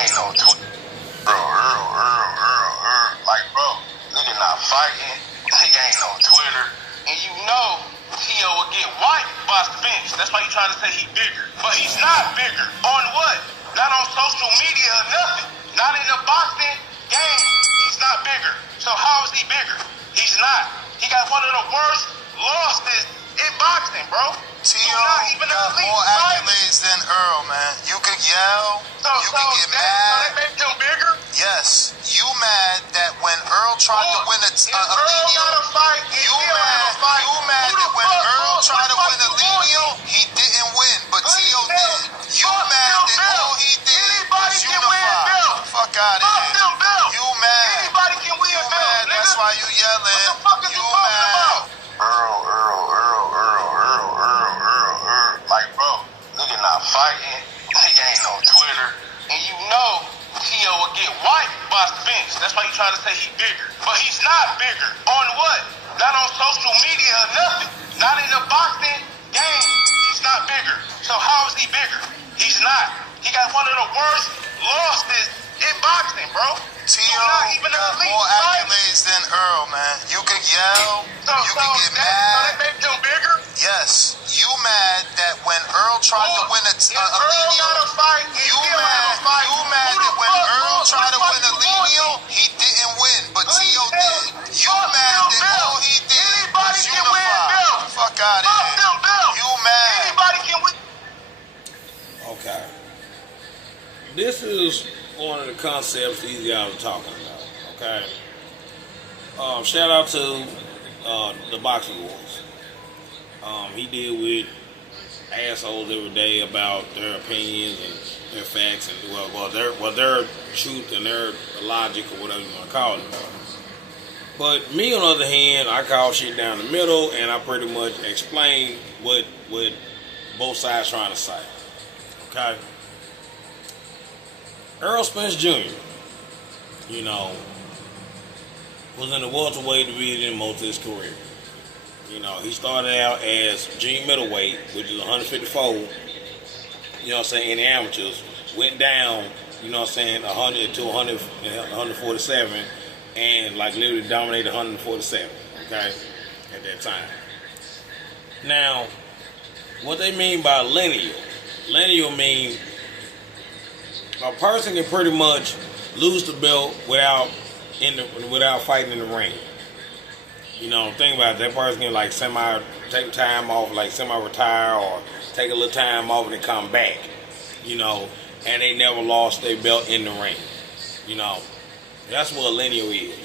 ain't no Earl. Like, bro, nigga not fighting. Nigga ain't no Twitter. And you know Tio will get wiped by Spence. That's why you trying to say he bigger. But he's not bigger. On what? Not on social media or nothing. Not in the boxing game. He's not bigger. So how is he bigger? He's not. He got one of the worst losses in boxing, bro. Tio got more accolades than Earl, man. You can yell, you can get mad. So that makes him bigger? Yes. You mad that when Earl tried to win a Earl got a fight. You mad that when Earl tried to win a lineal, he didn't win, but Tio did. You mad that all he did was unify. Fuck out of here. You mad. Anybody can win a belt. That's why you yelling. What the fuck is you you talking mad. about? Earl. Like, bro, nigga not fighting. Nigga ain't no Twitter. And you know Tio will get wiped by Spence. That's why you trying to say he bigger. But he's not bigger. On what? Not on social media or nothing. Not in the boxing game. He's not bigger. So how is he bigger? He's not. He got one of the worst losses in boxing, bro. Tio got more accolades than Earl, man. You can yell, you can get mad. So that makes him bigger? Yes. You mad that when Earl tried to win a lineal, you mad that when Earl tried to win a lineal, he didn't win, but Tio did. You mad that all he did was unify. Fuck out of here. You mad. Anybody can win. Okay. This is one of the concepts these guys are talking about. Okay. Shout out to the Boxing Wars. He deal with assholes every day about their opinions and their facts and their truth and their logic or whatever you want to call it. But me, on the other hand, I call shit down the middle and I pretty much explain what both sides trying to say. Okay. Earl Spence Jr., was in the welterweight division most of his career. He started out as junior middleweight, which is 154, in the amateurs. Went down, 100 to 100, 147, and literally dominated 147, okay, at that time. Now, what they mean by lineal means a person can pretty much lose the belt without fighting in the ring. Think about it. That person can take time off, semi-retire or take a little time off and then come back. And they never lost their belt in the ring. That's what a lineal is.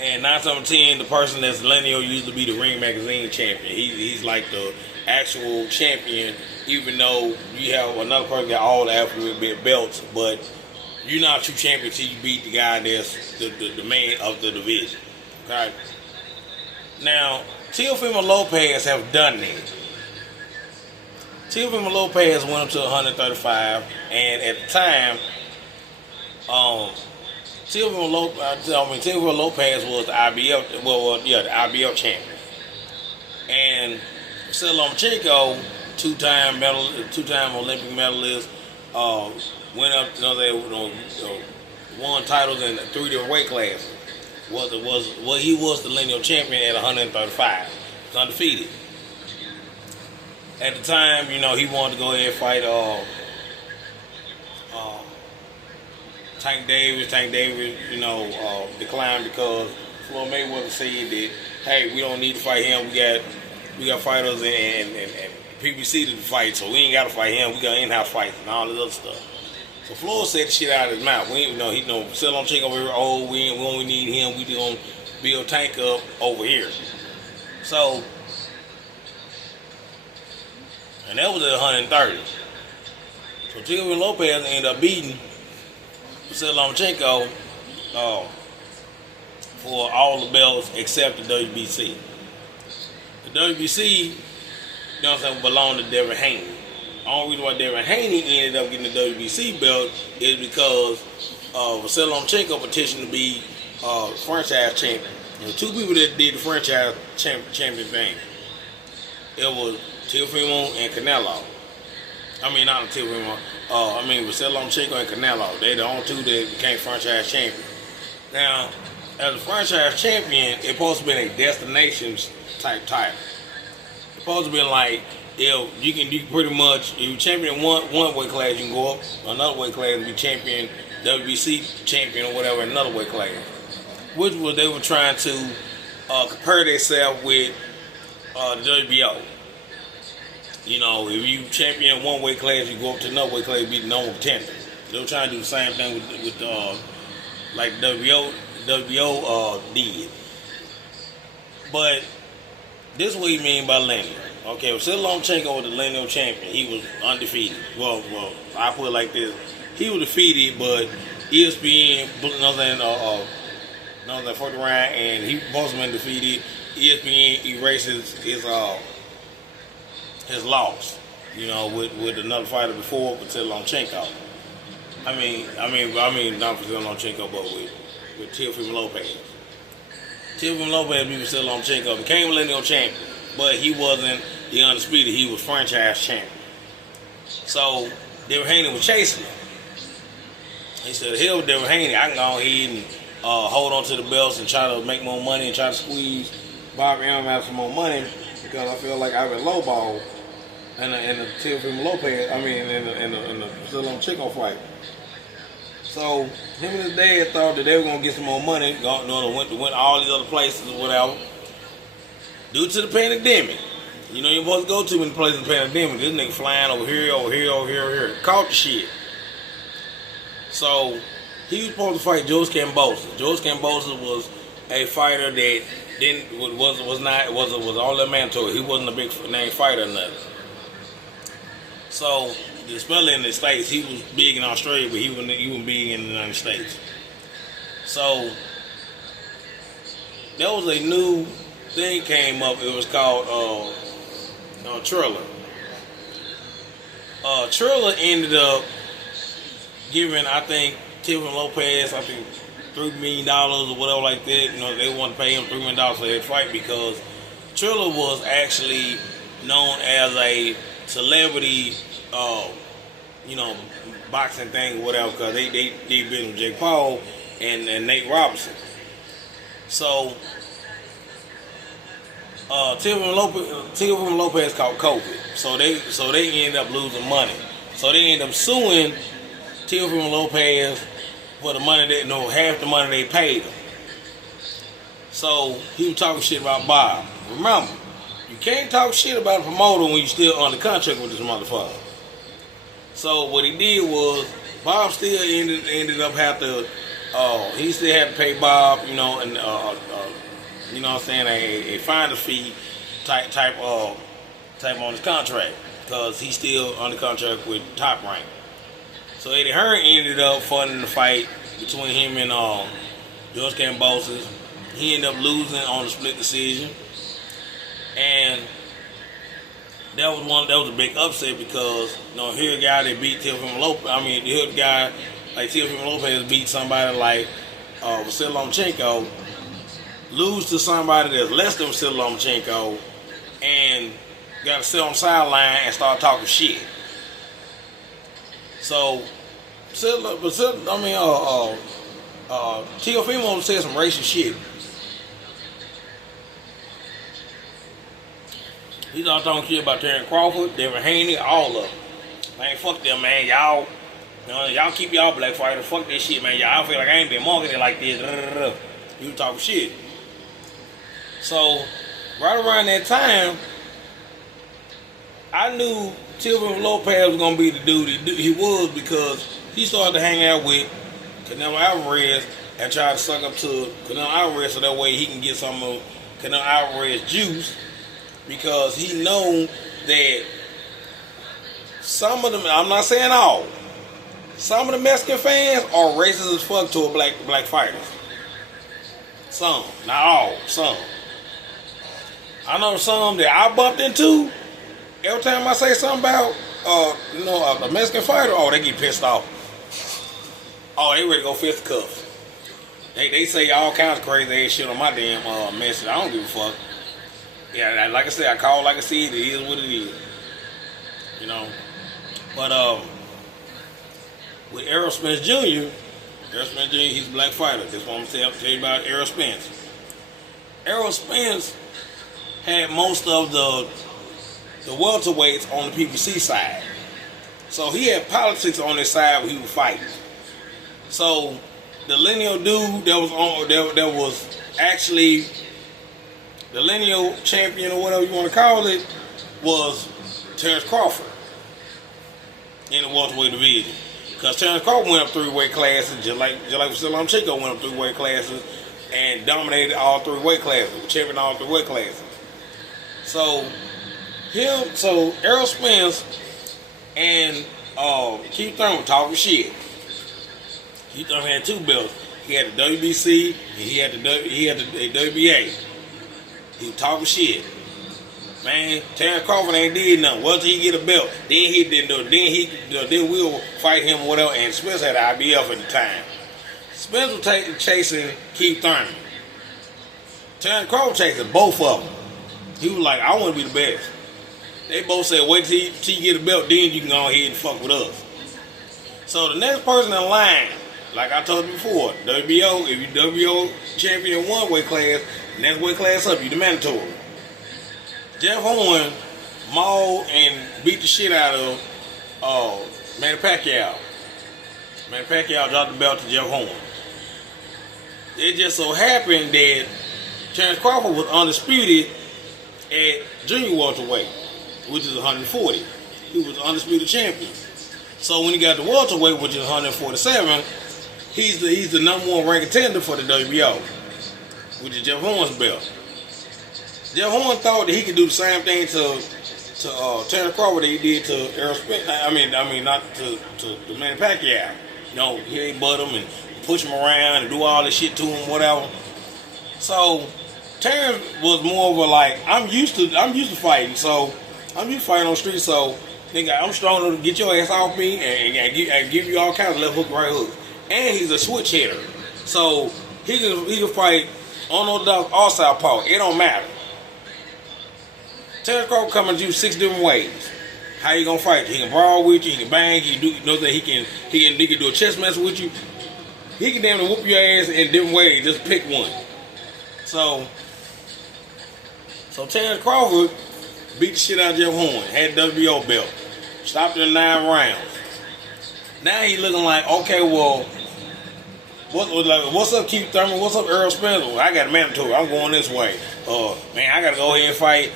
And 9 times out of 10, the person that's lineal usually be the Ring Magazine champion. He's like the actual champion, even though you have another person got all the alphabet belts, but you're not true champion until you beat the guy that's the man of the division. Okay. Now, Teofimo Lopez have done that. Teofimo Lopez went up to 135, and at the time, Teofimo Lopez was the IBF, the IBF champion, and Lomachenko, two-time Olympic medalist, went up. Won titles in 3 different weight classes. He was the lineal champion at 135. He was undefeated. At the time, he wanted to go ahead and fight Tank Davis. Tank Davis, declined because Floyd Mayweather said that, hey, we don't need to fight him. We got fighters and PBC to fight, so we ain't got to fight him. We got in-house fights and all this other stuff. So Floyd said the shit out of his mouth. We ain't, sell on chick over here. Oh, we only need him. We gonna build Tank up over here. So, and that was at 130. So Teofimo Lopez ended up beating Lomachenko for all the belts except the WBC. The WBC, belonged to Devin Haney. The only reason why Devin Haney ended up getting the WBC belt is because Vasily Lomachenko petitioned to be franchise champion. There were 2 people that did the franchise champion thing. It was Teofimo and Canelo. I mean, not Teofimo. Vasyl Lomachenko and Canelo. They the only two that became franchise champions. Now, as a franchise champion, it's supposed to be a destinations type title. It's supposed to be like, if you can pretty much, if you champion one weight class, you can go up another weight class and be champion, WBC champion or whatever, in another weight class. Which was they were trying to compare themselves with the WBO. You know, if you champion one weight class, you go up to another weight class, be the number contender. They were trying to do the same thing with like WBO did. But this is what he mean by linear. Okay, Vasyl Lomachenko was the linear champion. He was undefeated. Well, I put it like this: he was defeated, but ESPN, for the round, and he supposed to been defeated. ESPN erases his loss, you know, with another fighter before Vasyl Lomachenko. I mean, not Vasyl Lomachenko, but with Teofimo Lopez. Teofimo Lopez beat Vasyl Lomachenko, became millennial champion, but he wasn't the undisputed. He was franchise champion. So Devin Haney was chasing him. He said, "Hell, Devin Haney, I can go ahead and hold on to the belts and try to make more money and try to squeeze Bob Arum out some more money because I feel like I've been lowballed in the Teofimo Lopez, in the Vasyl Lomachenko fight." So him and his dad thought that they were gonna get some more money, went all these other places or whatever. Due to the pandemic, you know you're supposed to go too many places in the pandemic. This nigga flying over here, caught the shit. So he was supposed to fight George Kambosos. George Kambosos was a fighter that was all that mandatory. He wasn't a big name fighter or nothing. So, especially in the States, he was big in Australia, but he wasn't big in the United States. So, there was a new thing came up. It was called Triller. Triller ended up giving, I think, Teofimo Lopez, $3 million or whatever like that. You know, they wanted to pay him $3 million for that fight because Triller was actually known as a celebrity, boxing thing or whatever, because they been with Jake Paul and Nate Robinson. So Teofimo Lopez caught COVID, so they ended up losing money. So they ended up suing Teofimo Lopez for the money half the money they paid him. So he was talking shit about Bob. Remember, you can't talk shit about a promoter when you're still under contract with this motherfucker. So what he did was Bob still ended up he still had to pay Bob, and you know what I'm saying, a finder fee type on his contract because he's still under contract with Top Rank. So Eddie Hearn ended up funding the fight between him and George Kambosos. He ended up losing on a split decision, and that was a big upset because here a guy that beat Teofimo Lopez. Here a guy like Teofimo Lopez beat somebody like Vasyl Lomachenko, lose to somebody that's less than Vasyl Lomachenko, and got to sit on the sideline and start talking shit. So, Teofimo said some racist shit. He started talking shit about Terry Crawford, Devin Haney, all of them. Man, fuck them, man. Y'all keep y'all black fighters. Fuck that shit, man. Y'all feel like I ain't been marketed like this. You talking shit. So, right around that time, I knew Teofimo Lopez was going to be the dude he was because he started to hang out with Canelo Alvarez and try to suck up to Canelo Alvarez so that way he can get some of Canelo Alvarez juice because he known that some of them, I'm not saying all, some of the Mexican fans are racist as fuck to black fighters. Some, not all, some. I know some that I bumped into. Every time I say something about, a Mexican fighter, they get pissed off. They ready to go fisticuffs. They say all kinds of crazy ass shit on my damn message. I don't give a fuck. Yeah, like I said, I call like I see it. It is what it is. But with Earl Spence Jr. Earl Spence Jr. He's a black fighter. That's what I'm going to tell you about Earl Spence. Earl Spence had most of the welterweights on the PBC side. So he had politics on his side when he was fighting. So the lineal dude that was actually the lineal champion or whatever you want to call it was Terrence Crawford in the welterweight division. Because Terrence Crawford went up 3 weight classes, just like Vasillam Chico went up 3 weight classes and dominated all 3 weight classes, champion all 3 weight classes. So Earl Spence and Keith Thurman talking shit. Keith Thurman had 2 belts. He had the WBC and he had the WBA. He was talking shit. Man, Terrence Crawford ain't did nothing. Once he get a belt, then he didn't do it. Then we'll fight him or whatever. And Spence had IBF at the time. Spence was chasing Keith Thurman. Terrence Crawford chasing both of them. He was like, I want to be the best. They both said, wait till you get a belt, then you can go ahead and fuck with us. So the next person in line, like I told you before, WBO, if you WBO champion in 1 weight class, next weight class up, you the mandatory. Jeff Horn mauled and beat the shit out of Manny Pacquiao. Manny Pacquiao dropped the belt to Jeff Horn. It just so happened that Terrence Crawford was undisputed at junior welterweight, which is 140. He was the undisputed champion. So when he got the welterweight, which is 147, he's the number 1 ranked contender for the WBO, which is Jeff Horn's belt. Jeff Horn thought that he could do the same thing to Terrence Crawford that he did to Earl Spence. I mean, not to Manny Pacquiao. You know, he ain't butt him and push him around and do all this shit to him, whatever. So Terrence was more of a like, I'm used to fighting, so I'm used to fighting on the street. So nigga, I'm strong enough to get your ass off me and give you all kinds of left hook, right hook. And he's a switch hitter, so he can fight unorthodox or southpaw. It don't matter. Terrence Crawford coming to you 6 different ways. How you gonna fight? He can brawl with you. He can bang. He can do a chest match with you. He can damn near whoop your ass in different ways. Just pick one. So Terrence Crawford beat the shit out of Jeff Horn. Had the WBO belt. Stopped in 9 rounds. Now he looking like, okay, well, what's up, Keith Thurman? What's up, Earl Spence? Well, I got a mandatory. I'm going this way. Man, I gotta go ahead and fight.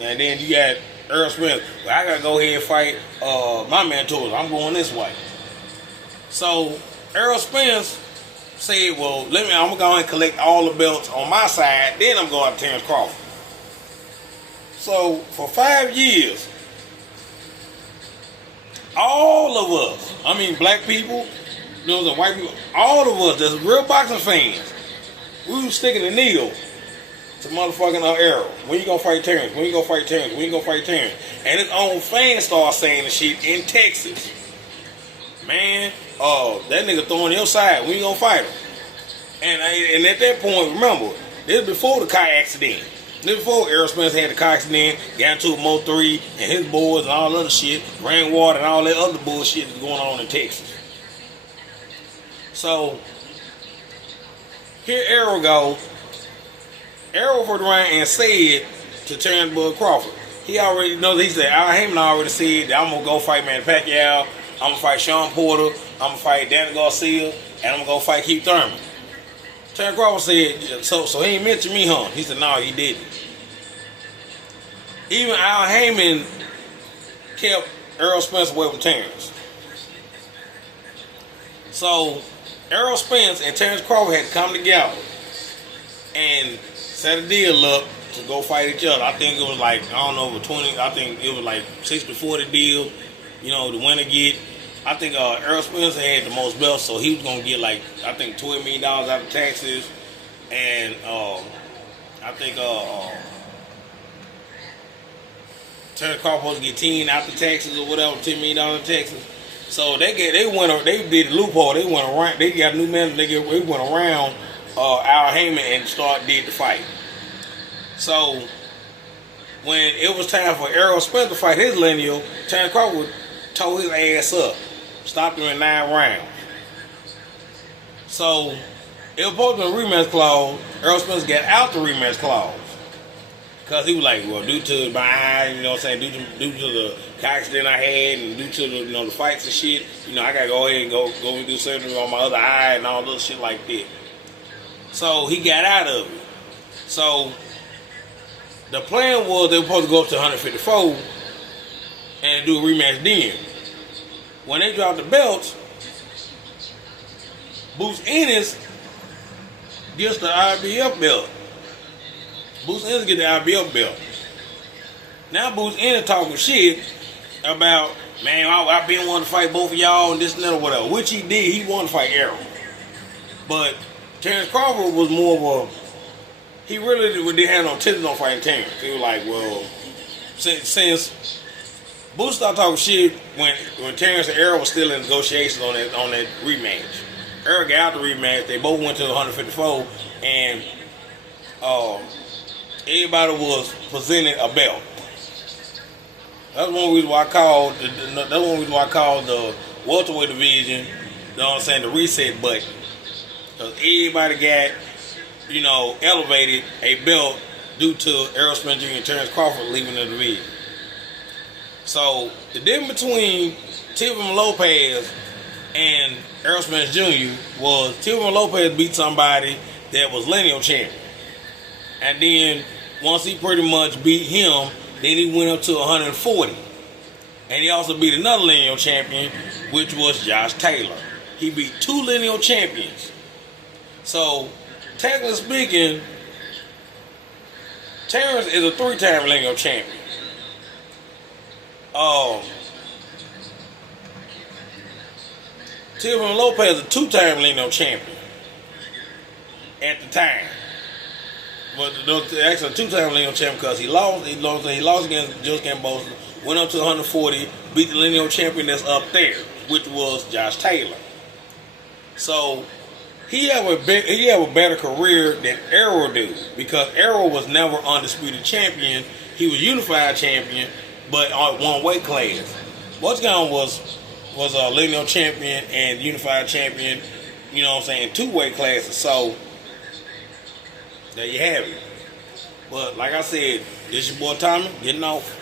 And then you got Earl Spence. Well, I gotta go ahead and fight my mentors. I'm going this way. So Earl Spence said, well, I'm gonna go and collect all the belts on my side. Then I'm going to Terrence Crawford. So for 5 years, all of us, I mean black people, you know, the white people, all of us that's real boxing fans, we was sticking the needle to motherfucking Earl. When you gonna fight Terrence? When you gonna fight Terrence? When you gonna fight Terrence? And his own fans start saying the shit in Texas. Man, that nigga throwing your side. When you gonna fight him? And at that point, remember, this was before the car accident. This before Earl Spence had the car accident, got into a Mo 3 and his boys and all other shit, rainwater and all that other bullshit that's going on in Texas. So here Earl goes. Earl for the ring and said to Terrence Bud Crawford, he already knows. He said, Al Heyman already said that I'm gonna go fight Manny Pacquiao, I'm gonna fight Sean Porter, I'm gonna fight Danny Garcia, and I'm gonna go fight Keith Thurman. Terrence Crawford said, so he ain't mentioned me, huh? He said, no, he didn't. Even Al Heyman kept Earl Spence away from Terrence. So Earl Spence and Terrence Crawford had to come together and set a deal up to go fight each other. I think it was like, I don't know, over 20, I think it was like 60-40 deal. You know, the winner get, I think Earl Spence had the most belts, so he was going to get like, I think $12 million out of taxes. And I think Terrence Crawford was supposed to get 10 after taxes or whatever, $10 million in taxes. So they did the loophole. They went around, they got a new manager, they went around Al Heyman and did the fight. So when it was time for Earl Spence to fight his lineal, Terrence Crawford tore his ass up. stopped him in 9 rounds. So it was supposed to be a rematch clause. Earl Spence got out the rematch clause. Because he was like, well, due to my eye, you know what I'm saying, due to the accident I had and due to the, you know, the fights and shit, you know, I got to go ahead and go and do surgery on my other eye and all this shit like that. So he got out of it. So the plan was they were supposed to go up to 154 and do a rematch then. When they dropped the belts, Boots Ennis gets the IBF belt. Boots Ennis get the IBF belt. Now Boots Ennis talking shit about, man, I've been wanting to fight both of y'all and this and that or whatever. Which he did. He wanted to fight Errol. But Terrence Crawford was more of a, he really didn't have no intention on fighting Terrence. He was like, well, since Boots started talking shit when Terrence and Errol was still in negotiations on that rematch. Errol got out the rematch. They both went to 154, and everybody was presented a belt. That's one reason why I called. That's one reason why I called the welterweight division, you know what I'm saying, the reset button, because everybody got, you know, elevated a belt due to Earl Spence Jr. and Terrence Crawford leaving the division. So the difference between Teofimo Lopez and Earl Spence Jr. was Teofimo Lopez beat somebody that was lineal champion. And then once he pretty much beat him, then he went up to 140. And he also beat another lineal champion, which was Josh Taylor. He beat 2 lineal champions. So, technically speaking, Terrence is a 3-time lineal champion. Teofimo Lopez is a 2-time lineal champion at the time. But actually a 2-time lineal champion because he lost against Joe Cambosa, went up to 140, beat the lineal champion that's up there, which was Josh Taylor. So he have a better career than Errol do, because Errol was never undisputed champion. He was unified champion, but on one weight class. Muscon was a lineal champion and unified champion, you know what I'm saying, 2 weight classes. So there you have it. But like I said, this your boy Tommy getting off.